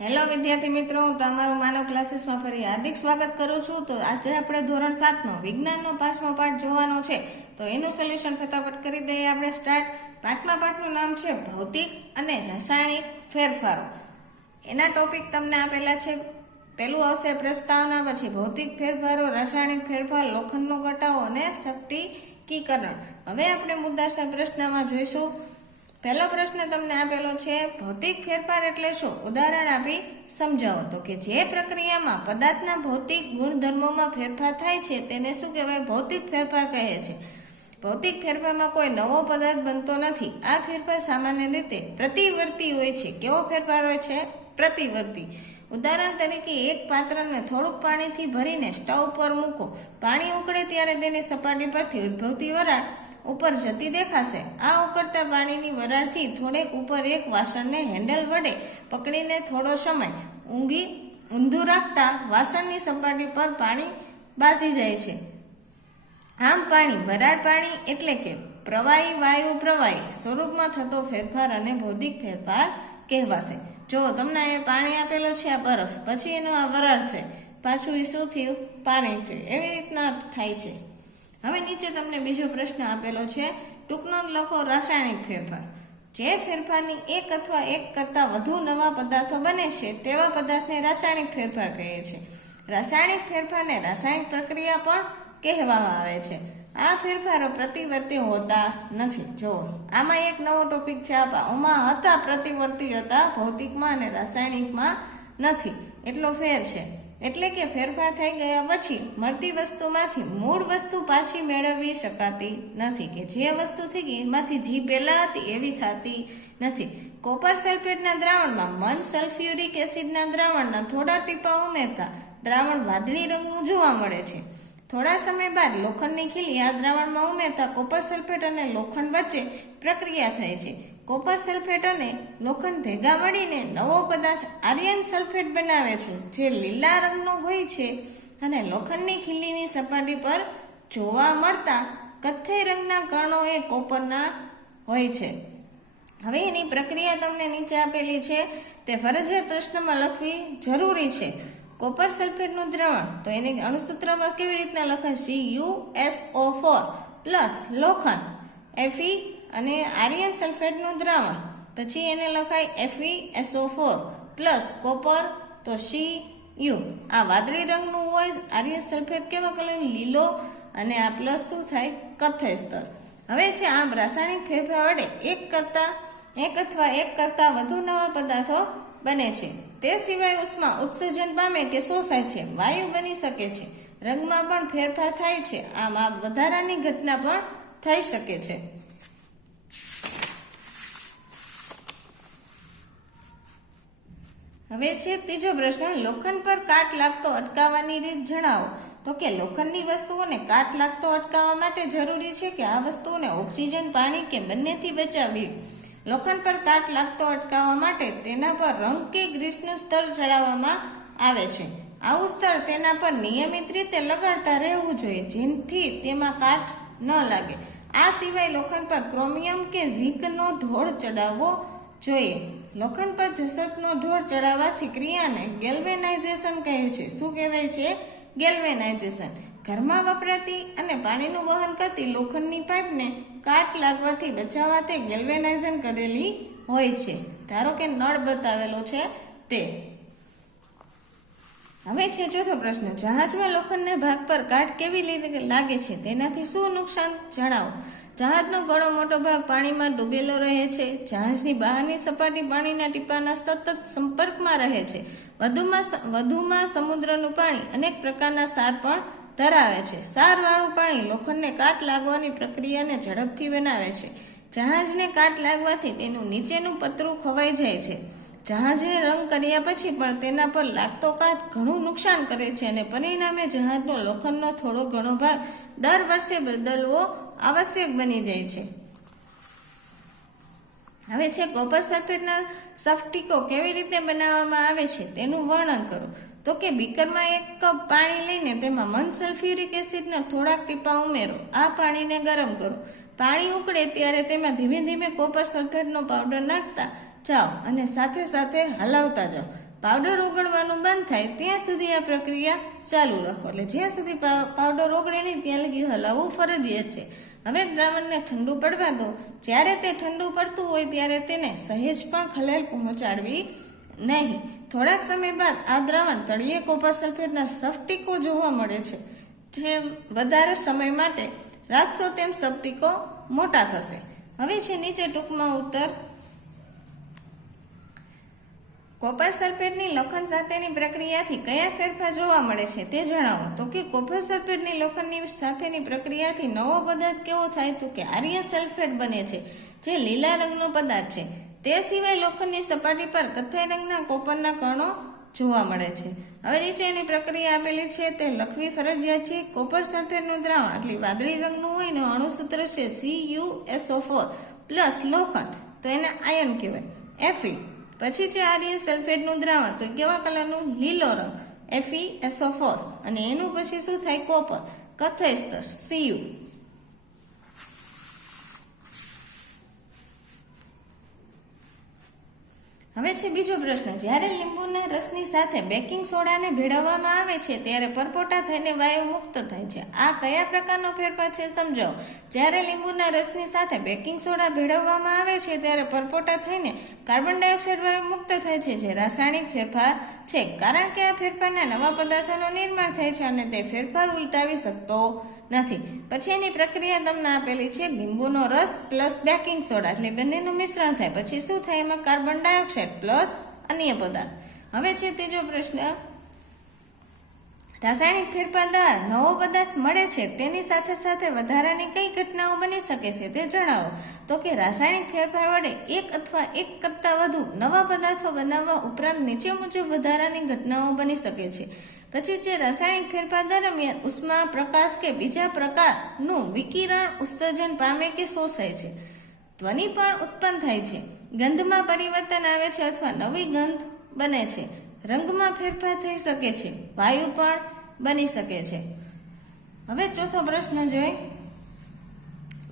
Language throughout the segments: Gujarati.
હેલો વિદ્યાર્થી મિત્રો, હું તમારું માનવ ક્લાસીસમાં ફરી હાર્દિક સ્વાગત કરું છું. તો આજે આપણે ધોરણ સાતનો વિજ્ઞાનનો પાંચમો પાઠ જોવાનો છે. તો એનું સોલ્યુશન ફટાફટ કરી દઈએ આપણે સ્ટાર્ટ. પાંચમા પાઠનું નામ છે ભૌતિક અને રાસાયણિક ફેરફારો. એના ટોપિક તમને આપેલા છે. પેલું આવશે પ્રસ્તાવના, પછી ભૌતિક ફેરફારો, રાસાયણિક ફેરફાર, લોખંડનો ઘટાડો અને શક્તિકીકરણ. હવે આપણે મુદ્દાસર પ્રશ્નમાં જોઈશું. પહેલો પ્રશ્ન તમને આપેલો છે, ભૌતિક ફેરફાર એટલે શું? ઉદાહરણ આપી સમજાવો તો કે જે પ્રક્રિયામાં પદાર્થના ભૌતિક ગુણધર્મોમાં ફેરફાર થાય છે, તેને શું કહેવાય? ભૌતિક ફેરફાર કહે છે. ભૌતિક ફેરફારમાં કોઈ નવો પદાર્થ બનતો નથી. આ ફેરફાર સામાન્ય રીતે પ્રતિવર્તી હોય છે. કેવો ફેરફાર હોય છે? પ્રતિવર્તી. ઉદાહરણ તરીકે એક પાત્રને થોડુંક પાણીથી ભરીને સ્ટવ પર મૂકો. પાણી ઉકળે ત્યારે તેની સપાટી પરથી ઉદ્ભવતી વરાળ ઉપર જતી દેખાશે. આ ઉકળતા પાણીની વરાળથી થોડેક ઉપર એક વાસણને હેન્ડલ વડે પકડીને થોડો સમય ઊંઘી ઊંધું રાખતા વાસણની સપાટી પર પાણી બાસી જાય છે. આમ પાણી વરાળ પાણી એટલે કે પ્રવાહી વાયુ પ્રવાહી સ્વરૂપમાં થતો ફેરફાર અને ભૌતિક ફેરફાર કહેવાશે. જો તમને એ પાણી આપેલો છે આ બરફ, પછી એનો આ વરાળ છે, પાછું એ શું થયું? પાણી થયું. એવી રીતના થાય છે. હવે નીચે તમને બીજો પ્રશ્ન આપેલો છે, ટૂંકનો લખો રાસાયણિક ફેરફાર. જે ફેરફારની એક અથવા એક કરતાં વધુ નવા પદાર્થો બને છે, તેવા પદાર્થને રાસાયણિક ફેરફાર કહે છે. રાસાયણિક ફેરફારને રાસાયણિક પ્રક્રિયા પણ કહેવામાં આવે છે. આ ફેરફારો પ્રતિવર્તી હોતા નથી. જો, આમાં એક નવો ટોપિક છે. આમાં હતા પ્રતિવર્તી હતા ભૌતિકમાં અને રાસાયણિકમાં નથી. એટલો ફેર છે. એટલે કે ફેરફાર થઈ ગયા પછી મળતી વસ્તુમાંથી મૂળ વસ્તુ પાછી મેળવી શકાતી નથી કે જે વસ્તુ થઈ ગઈ એમાંથી જી પહેલાં હતી એવી થતી નથી. કોપર સલ્ફેટના દ્રાવણમાં મન સલ્ફ્યુરિક એસિડના દ્રાવણના થોડા ટીપા ઉમેરતા દ્રાવણ વાદળી રંગનું જોવા મળે છે. થોડા સમય બાદ લોખંડની ખીલી આ દ્રાવણમાં ઉમેરતા કોપર સલ્ફેટ અને લોખંડ વચ્ચે પ્રક્રિયા થાય છે. કોપર સલ્ફેટ અને લોખંડ ભેગા મળીને નવો પદાર્થ આર્યન સલ્ફેટ બનાવે છે, જે લીલા રંગનો હોય છે અને લોખંડની ખીલીની સપાટી પર જોવા મળતા કથ્થઈ રંગના કણો એ કોપરના હોય છે. હવે એની પ્રક્રિયા તમને નીચે આપેલી છે. તે ફરજિયાત પ્રશ્નમાં લખવી જરૂરી છે. કોપર સલ્ફેટનું દ્રવણ. તો એને અણુસૂત્રમાં કેવી રીતના લખાય? C U S O four plus લોખંડ. એફઈ અને આર્યન સલ્ફેટનું દ્રાવણ. પછી એને લખાય FE SO four plus copper. તો સી યુ. આ વાદળી રંગનું હોય, આર્યન સલ્ફેટ કેવા કલર લીલો. અને આ પ્લસ શું થાય? કથ્થઈ સ્તર. હવે છે આમ રાસાયણિક ફેરફાર વડે એક કરતા, એક અથવા એક કરતા વધુ નવા પદાર્થો બને છે. તે સિવાય ઉષ્મા ઉત્સર્જન પામે કે શોષાય છે. વાયુ બની શકે છે. રંગમાં પણ ફેરફાર થાય છે. આમ વધારાની ઘટના પણ થઈ શકે છે. હવે છે ત્રીજો પ્રશ્ન, લોખંડ પર કાટ લાગતો અટકાવવાની રીત જણાવો. તો કે લોખંડની વસ્તુઓને કાટ લાગતો અટકાવવા માટે જરૂરી છે કે આ વસ્તુઓને ઓક્સિજન, પાણી કે બંનેથી બચાવવી? લોખંડ પર કાટ લાગતો અટકાવવા માટે તેના પર રંગ કે ગ્રીસનું સ્તર ચડાવવામાં આવે છે. આવું સ્તર તેના પર નિયમિત રીતે લગાડતા રહેવું જોઈએ, જેથી તેમાં કાટ ન લાગે. આ સિવાય લોખંડ પર ક્રોમિયમ કે ઝીંકનો ઢોળ ચડાવવો જોઈએ. લોખંડ પર જસતનો ઢોળ ચડાવવાથી ક્રિયાને ગેલ્વેનાઇઝેશન કહે છે. શું કહેવાય છે? ગેલ્વેનાઇઝેશન. ઘરમાં વપરાતી અને પાણીનું વહન કરતી લોખંડની પાઇપને કાટ લાગવાથી બચાવવા તે ગેલ્વેનાઇઝન કરેલી હોય છે. ધારો કે નળ બતાવેલો છે તે. હવે છે ચોથો પ્રશ્ન, જહાજમાં લોખંડના ભાગ પર કાટ કેવી રીતે લાગે છે? તેનાથી શું નુકસાન? જણાવો. જહાજનો ઘણો મોટો ભાગ પાણીમાં ડૂબેલો રહે છે. જહાજની બહારની સપાટી પાણીના ટીપાના સતત સંપર્કમાં રહે છે. વધુમાં વધુમાં સમુદ્રનું પાણી અનેક પ્રકારના સાર પણ ધરાવે છે. સારવાળું પાણી લોખંડને કાટ લાગવાની પ્રક્રિયાને ઝડપથી બનાવે છે. જહાજને કાટ લાગવાથી તેનું નીચેનું પતરું ખવાઈ જાય છે. જહાજને રંગ કર્યા પછી પણ તેના પર લાગતો કાટ ઘણું નુકસાન કરે છે અને પરિણામે જહાજનો લોખંડનો થોડો ઘણો ભાગ દર વર્ષે બદલવો આવશ્યક બની જાય છે. હવે છે કોપર સલ્ફેટના સફટીકો કેવી રીતે બનાવવામાં આવે છે તેનું વર્ણન કરો. તો કે બીકરમાં એક કપ પાણી લઈને તેમાં મન સલ્ફ્યુરિક એસિડના થોડાક ટીપા ઉમેરો. આ પાણીને ગરમ કરો. પાણી ઉકળે ત્યારે તેમાં ધીમે ધીમે કોપર સલ્ફેટનો પાવડર નાખતા જાઓ અને સાથે સાથે હલાવતા જાઓ. પાવડર ઓગળવાનું બંધ થાય ત્યાં સુધી આ પ્રક્રિયા ચાલુ રાખો. એટલે જ્યાં સુધી પાવડર ઓગળે નહીં, ત્યાં લગી હલાવવું ફરજિયાત છે. હવે દ્રાવણને ઠંડુ પડવા દો. જ્યારે તે ઠંડુ પડતું હોય ત્યારે તેને સહેજ પણ ખલેલ પહોંચાડવી નહીં. થોડાક સમય બાદ આ દ્રાવણ તળિયે કોપર સલ્ફેટના સફટીકો જોવા મળે છે જેમ વધારે સમય માટે રાખશો તેમ સફટીકો મોટા થશે. હવે છે નીચે ટૂંકમાં ઉત્તર કોપર સલ્ફેટની લોખંડ સાથેની પ્રક્રિયાથી કયા ફેરફાર જોવા મળે છે તે જણાવો. તો કે કોપર સલ્ફેટની લોખંડની સાથેની પ્રક્રિયાથી નવો પદાર્થ કેવો થાય તો કે આર્ય સલ્ફેટ બને છે, જે લીલા રંગનો પદાર્થ છે. તે સિવાય લોખંડની સપાટી પર કથ્થાઈ રંગના કોપરના કણો જોવા મળે છે. હવે નીચેની પ્રક્રિયા આપેલી છે તે લખવી ફરજિયાત છે. કોપર સલ્ફેટનું દ્રાવણ આટલી વાદળી રંગનું હોય ને અણુસૂત્ર છે C U SO four plus લોખંડ. તો એને આયન કહેવાય. એફી પછી છે આર્યન સલ્ફેટનું દ્રાવણ. તો કેવા કલરનું? લીલો રંગ. એફી એસઓ ફોર અને એનું પછી શું થાય? કોપર. કથ્થઈ સ્તર સીયુ હવે છે બીજો પ્રશ્ન. જ્યારે લીંબુના રસની સાથે બેકિંગ સોડાને ભેળવવામાં આવે છે, ત્યારે પરપોટા થઈને વાયુ મુક્ત થાય છે. આ કયા પ્રકારનો ફેરફાર છે સમજાવો. જ્યારે લીંબુના રસની સાથે બેકિંગ સોડા ભેળવવામાં આવે છે, ત્યારે પરપોટા થઈને કાર્બન ડાયોક્સાઇડ વાયુ મુક્ત થાય છે, જે રાસાયણિક ફેરફાર છે. કારણ કે આ ફેરફારના નવા પદાર્થોનું નિર્માણ થાય છે અને તે ફેરફાર ઉલટાવી શકતો નથી. પછી એની પ્રક્રિયા તમને આપેલી છે લીંબુનો રસ પ્લસ બેકિંગ સોડા એટલે બંનેનું મિશ્રણ થાય. પછી શું થાય? એમાં કાર્બન ડાયોક્સાઇડ પ્લસ અન્ય પદાર્થ. હવે છે ત્રીજો પ્રશ્ન. રાસાયણિક ફેરફાર દ્વારા નવો પદાર્થ મળે છે તેની સાથે સાથે વધારાની કઈ ઘટનાઓ બની શકે છે તે જણાવો. તો કે રાસાયણિક ફેરફાર વડે એક અથવા એક કરતાં વધુ નવા પદાર્થો બનાવવા ઉપરાંત નીચે મુજબ વધારાની ઘટનાઓ બની શકે છે. પછી છે રાસાયણિક ફેરફાર દરમિયાન ઉષ્મા પ્રકાશ કે બીજા પ્રકારનું વિકિરણ ઉત્સર્જન પામે કે શોષાય છે. ધ્વનિ પણ ઉત્પન્ન થાય છે. ગંધમાં પરિવર્તન આવે છે અથવા નવી ગંધ બને છે. રંગમાં ફેરફાર થઈ શકે છે. વાયુ પણ બની શકે છે. હવે ચોથો પ્રશ્ન જોઈ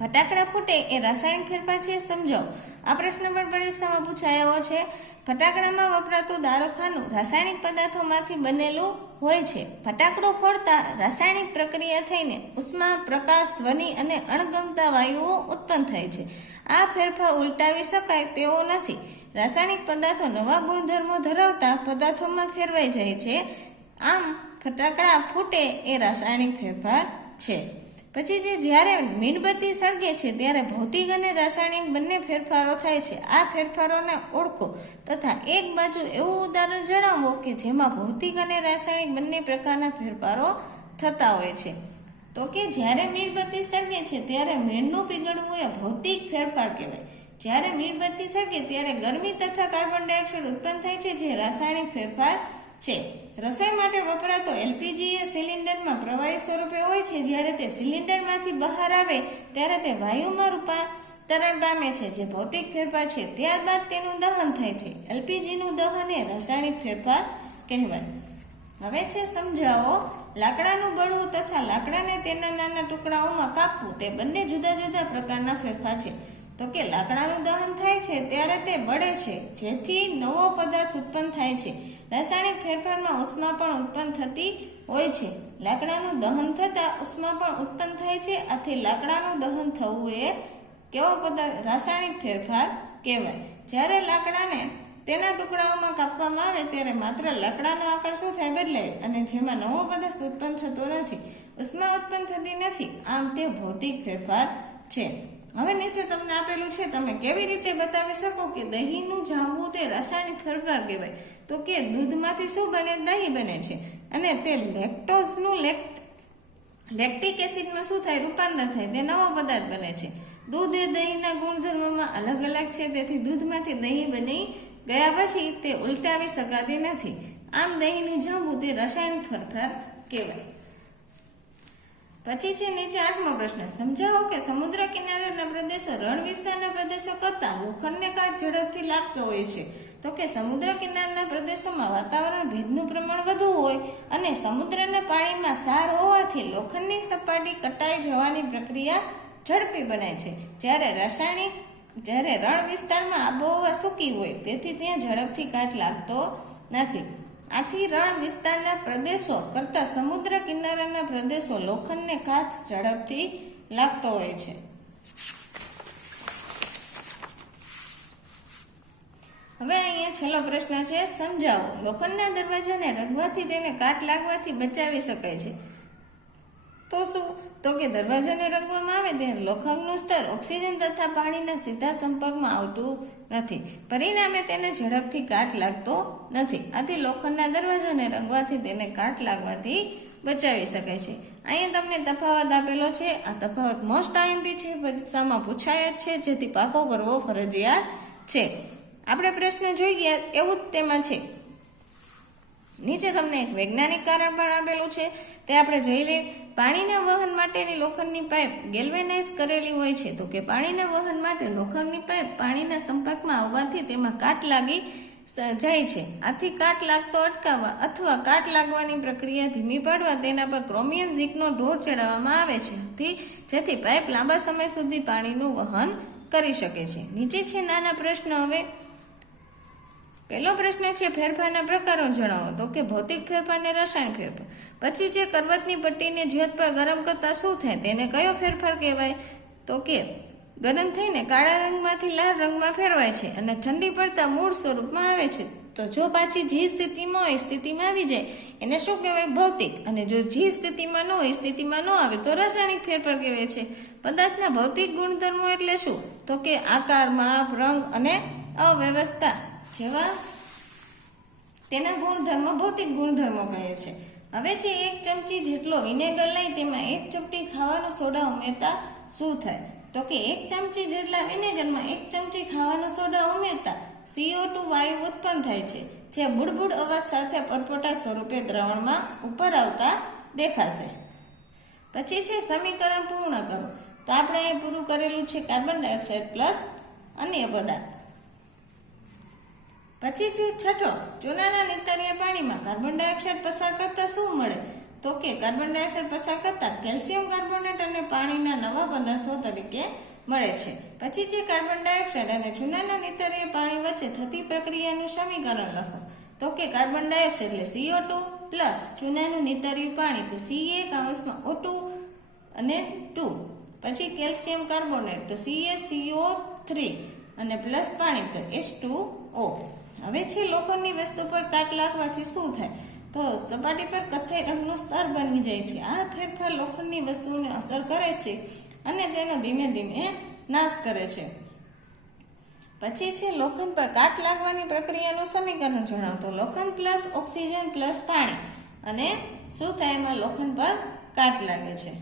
ફટાકડા ફૂટે એ રાસાયણિક ફેરફાર છે સમજાવો. આ પ્રશ્ન પણ પરીક્ષામાં પૂછાયો છે, ફટાકડામાં વપરાતું દારૂખાનું રાસાયણિક પદાર્થોમાંથી બનેલું હોય છે. ફટાકડો ફોડતા રાસાયણિક પ્રક્રિયા થઈને ઉષ્મા, પ્રકાશ, ધ્વનિ અને અણગમતા વાયુઓ ઉત્પન્ન થાય છે. આ ફેરફાર ઉલટાવી શકાય તેવો નથી. રાસાયણિક પદાર્થો નવા ગુણધર્મો ધરાવતા પદાર્થોમાં ફેરવાઈ જાય છે. આમ, ફટાકડા ફૂટે એ રાસાયણિક ફેરફાર છે. પછી જે જ્યારે મીણબત્તી સળગે છે, ત્યારે ભૌતિક અને રાસાયણિક બંને ફેરફારો થાય છે. આ ફેરફારોને ઓળખો તથા એક બાજુ એવું ઉદાહરણ જણાવો કે જેમાં ભૌતિક અને રાસાયણિક બંને પ્રકારના ફેરફારો થતા હોય છે. તો કે જ્યારે મીણબત્તી સળગે છે, ત્યારે મીણનું પીગળવું એ ભૌતિક ફેરફાર કહેવાય. જ્યારે મીણબત્તી સળગે, ત્યારે ગરમી તથા કાર્બન ડાયોક્સાઇડ ઉત્પન્ન થાય છે, જે રાસાયણિક ફેરફાર છે. રસોઈ માટે વપરાતો એલપીજી એ સિલિન્ડરમાં પ્રવાહી સ્વરૂપે હોય છે. જ્યારે તે સિલિન્ડરમાંથી બહાર આવે, ત્યારે તે વાયુમાં રૂપાંતરણ પામે છે, જે ભૌતિક ફેરફાર છે. ત્યારબાદ તેનું દહન થાય છે. એલપીજીનું દહન એ રાસાયણિક ફેરફાર કહેવાય. હવે છે સમજાવો, લાકડાનું બળવું તથા લાકડાને તેના નાના ટુકડાઓમાં કાપવું, તે બંને જુદા જુદા પ્રકારના ફેરફાર છે. તો કે લાકડાનું દહન થાય છે, ત્યારે તે બળે છે, જેથી નવો પદાર્થ ઉત્પન્ન થાય છે. રાસાયણિક ફેરફારમાં ઉષ્મા પણ ઉત્પન્ન થતી હોય છે. લાકડાનું દહન થતાં ઉષ્મા પણ ઉત્પન્ન થાય છે આથી લાકડાનું દહન થવું એ કેવો પદાર્થ, રાસાયણિક ફેરફાર કહેવાય. જ્યારે લાકડાને તેના ટુકડાઓમાં કાપવામાં આવે ત્યારે માત્ર લાકડાનો આકાર શું થાય બદલાય અને જેમાં નવો પદાર્થ ઉત્પન્ન થતો નથી. ઉષ્મા ઉત્પન્ન થતી નથી. આમ તે ભૌતિક ફેરફાર છે. હવે નીચે તમને આપેલું છે, તમે કેવી રીતે બતાવી શકો કે દહીંનું જામવું તે રાસાયણિક ફેરફાર કહેવાય? તો કે દૂધમાંથી શું બને? દહીં બને છે. અને તે લેક્ટોઝનું લેક્ટ, લેક્ટિક એસિડમાં શું થાય? રૂપાંતર થાય. તે નવો પદાર્થ બને છે. દૂધ એ દહીંના ગુણધર્મોમાં અલગ અલગ છે, તેથી દૂધમાંથી દહીં બની ગયા પછી તે ઉલટાવી શકાતી નથી. આમ દહીંનું જાંબુ તે રાસાયણિક ફેરફાર કહેવાય. પછી છે નીચે આઠમો પ્રશ્ન. સમજાવો કે સમુદ્ર કિનારાના પ્રદેશો, રણ વિસ્તારના પ્રદેશો કરતા લોખંડને કાટ ઝડપથી લાગતો હોય છે. તો કે સમુદ્ર કિનારના પ્રદેશોમાં વાતાવરણ ભેજનું પ્રમાણ વધુ હોય અને સમુદ્રના પાણીમાં સાર હોવાથી લોખંડની સપાટી કટાઈ જવાની પ્રક્રિયા ઝડપી બને છે. જ્યારે રાસાયણિક, જ્યારે રણ વિસ્તારમાં આબોહવા સૂકી હોય, તેથી ત્યાં ઝડપથી કાટ લાગતો નથી. આથી રણ વિસ્તારના પ્રદેશો કરતા સમુદ્ર કિનારાના પ્રદેશો લોખંડને કાચ ઝડપથી લાગતો હોય છે. હવે અહીંયા છેલ્લો પ્રશ્ન છે, સમજાવો. લોખંડના દરવાજાને રગવાથી તેને કાટ લાગવાથી બચાવી શકાય છે. તો શું? તો કે દરવાજાને રંગવામાં આવે ત્યારે લોખંડનું સ્તર ઓક્સિજન તથા પાણીના સીધા સંપર્કમાં આવતું નથી. પરિણામે તેને ઝડપથી કાટ લાગતો નથી. આથી લોખંડના દરવાજાને રંગવાથી તેને કાટ લાગવાથી બચાવી શકાય છે. અહીંયા તમને તફાવત આપેલો છે. આ તફાવત મોસ્ટ આઈએમપી છે. પરીક્ષામાં પૂછાય જ છે જેથી પાકો કરવો ફરજિયાત છે. આપણે પ્રશ્ન જોઈ ગયા. એવું જ તેમાં છે. નીચે તમને એક વૈજ્ઞાનિક કારણ પણ આપેલું છે. તે આપણે જોઈ લઈએ. પાણીના વહન માટેની લોખંડની પાઇપ ગેલ્વેનાઇઝ કરેલી હોય છે તો કે પાણીના વહન માટે લોખંડની પાઇપ પાણીના સંપર્કમાં આવવાથી તેમાં કાટ લાગી જાય છે. આથી કાટ લાગતો અટકાવવા અથવા કાટ લાગવાની પ્રક્રિયા ધીમી પાડવા તેના પર ક્રોમિયમ ઝીકનો ઢોળ ચડાવવામાં આવે છે. જેથી પાઇપ લાંબા સમય સુધી પાણીનું વહન કરી શકે છે. નીચે છે નાના પ્રશ્ન હવે પહેલો પ્રશ્ન છે ફેરફારના પ્રકારો જણાવો. તો કે ભૌતિક ફેરફાર ને રસાયણ ફેરફાર. પછી છે કરવતની પટ્ટીને જ્યોત પર ગરમ કરતા શું થાય? તેને કયો ફેરફાર કહેવાય? તો કે ગરમ થઈને કાળા રંગમાંથી લાલ રંગમાં ફેરવાય છે અને ઠંડી પડતા મૂળ સ્વરૂપમાં આવે છે. તો જો પાછી જી સ્થિતિમાં હોય, સ્થિતિમાં આવી જાય, એને શું કહેવાય? ભૌતિક. અને જો જી સ્થિતિમાં ન હોય, સ્થિતિમાં ન આવે, તો રાસાયણિક ફેરફાર કહેવાય છે. પદાર્થના ભૌતિક ગુણધર્મો એટલે શું? તો કે આકાર, માપ, રંગ અને અવ્યવસ્થા. જેવા તેના ગુણધર્મ, ભૌતિક ગુણધર્મો કહે છે. હવે જે એક ચમચી જેટલો વિનેગર લઈ તેમાં એક ચપટી ખાવાનો સોડા ઉમેરતા શું થાય? તો કે એક ચમચી જેટલા વિનેગરમાં એક ચમચી ખાવાનો સોડા ઉમેરતા સીઓ ટુ વાયુ ઉત્પન્ન થાય છે, જે બુડબુડ અવાજ સાથે પરપોટા સ્વરૂપે દ્રાવણમાં ઉપર આવતા દેખાશે. પછી છે સમીકરણ પૂર્ણ કરો તો આપણે અહીં પૂરું કરેલું છે કાર્બન ડાયોક્સાઇડ પ્લસ અન્ય પદાર્થ. પછી છે છઠ્ઠો, ચૂનાના નિતરીય પાણીમાં કાર્બન ડાયોક્સાઇડ પસાર કરતા શું મળે? તો કે કાર્બન ડાયોક્સાઇડ પસાર કરતા કેલ્શિયમ કાર્બોનેટ અને પાણીના નવા પદાર્થો તરીકે મળે છે. પછી છે કાર્બન ડાયોક્સાઇડ અને ચૂનાના નિતરીય પાણી વચ્ચે થતી પ્રક્રિયાનું સમીકરણ લખો. તો કે કાર્બન ડાયોક્સાઇડ એટલે સીઓ ટુ પ્લસ ચૂનાનું નિતર્યું પાણી, તો સી એ કાઉન્સમાં ઓ ટુ અને ટુ પછી કેલ્શિયમ કાર્બોનેટ તો સી એ સીઓ થ્રી અને પ્લસ પાણી, તો એચ ટુ ઓ હવે છે લોખંડની વસ્તુ પર કાટ લાગવાથી શું થાય? તો સપાટી પર કથ્થઈ રંગનો સ્તર બની જાય છે. આ ફેરફાર લોખંડની વસ્તુને અસર કરે છે અને તેનો ધીમે ધીમે નાશ કરે છે. પછી છે લોખંડ પર કાટ લાગવાની પ્રક્રિયાનું સમીકરણ જણાવતો. લોખંડ પ્લસ ઓક્સિજન પ્લસ પાણી. અને શું થાય એમાં લોખંડ પર કાટ લાગે છે?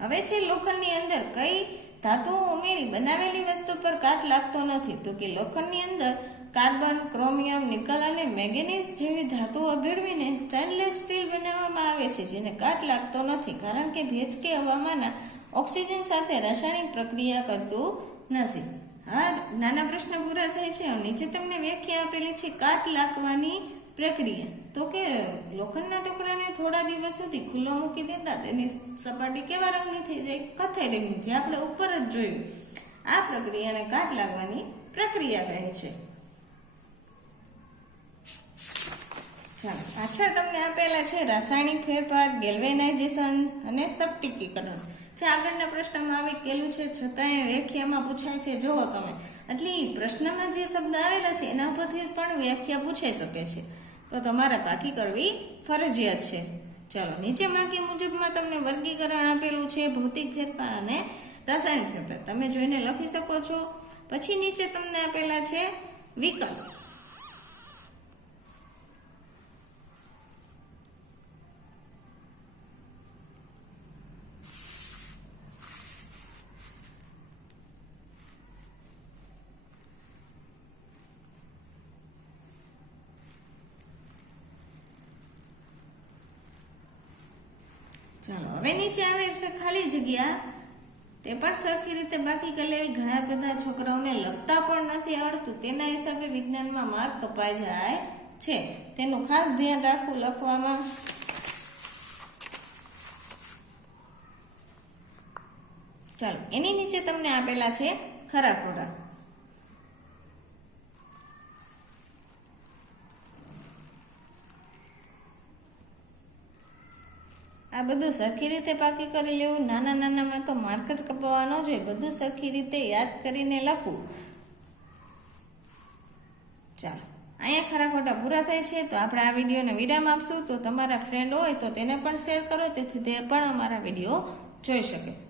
હવે છે લોખંડની અંદર કઈ ધાતુઓ ઉમેરી બનાવેલી વસ્તુ પર કાટ લાગતો નથી, તો કે લોખંડની અંદર કાર્બન, ક્રોમિયમ, નિકલ અને મેંગેનીઝ જેવી ધાતુઓ ભેળવીને સ્ટેનલેસ સ્ટીલ બનાવવામાં આવે છે, જેને કાટ લાગતો નથી, કારણ કે ભેજ કે હવામાનના ઓક્સિજન સાથે રાસાયણિક પ્રક્રિયા કરતું નથી. હા, નાના પ્રશ્ન પૂરા થાય છે. નીચે તમને વ્યાખ્યા આપેલી છે કાટ લાગવાની પ્રક્રિયા. તો કે લોખંડના ટુકડાને થોડા દિવસ સુધી ખુલ્લો મૂકી દેતા તેની સપાટી કેવા રંગની થઈ જાય કથાઈ રંગની જે આપણે ઉપર જ જોયું. આ પ્રક્રિયાને કાટ લાગવાની પ્રક્રિયા કહે છે. ચાલો, પાછળ તમને આપેલા છે રાસાયણિક ફેરફાર, ગેલ્વેનાઇઝેશન અને સપ્ટિકીકરણ જે આગળના પ્રશ્નમાં આવી કેલું છે, છતાંય વ્યાખ્યામાં પૂછાય છે. જુઓ તમે. એટલે પ્રશ્નમાં જે શબ્દ આવેલા છે, એના પરથી પણ વ્યાખ્યા પૂછાઈ શકે છે. તો તમારે પાકી કરવી ફરજિયાત છે. ચાલો, નીચે માગી મુજબમાં તમને વર્ગીકરણ આપેલું છે, ભૌતિક ફેરફાર અને રાસાયણિક ફેરફાર. તમે જોઈને લખી શકો છો. પછી નીચે તમને આપેલા છે વિકલ્પ. ચાલો, હવે નીચે આવે છે ખાલી જગ્યા. તે પણ સરખી રીતે બાકી કરેલી ઘણા બધા છોકરાઓને લખતા પણ નથી આવડતું. તેના હિસાબે વિજ્ઞાનમાં માર્ક કપાઈ જાય છે. તેનું ખાસ ધ્યાન રાખવું લખવામાં. ચાલો, એની નીચે તમને આપેલા છે ખરા ખોટા આ બધું સરખી રીતે પાકી કરી લેવું? નાના નાનામાં તો માર્ક જ કપાવવાનો જોઈએ બધું સરખી રીતે યાદ કરીને લખવું. ચાલો. અહીંયા ખરા ખોટા પૂરા થાય છે, તો આપણે આ વિડીયોને વિરામ આપશું. તો તમારા ફ્રેન્ડ હોય તો તેને પણ શેર કરો, તેથી તે પણ અમારા વીડિયો જોઈ શકે.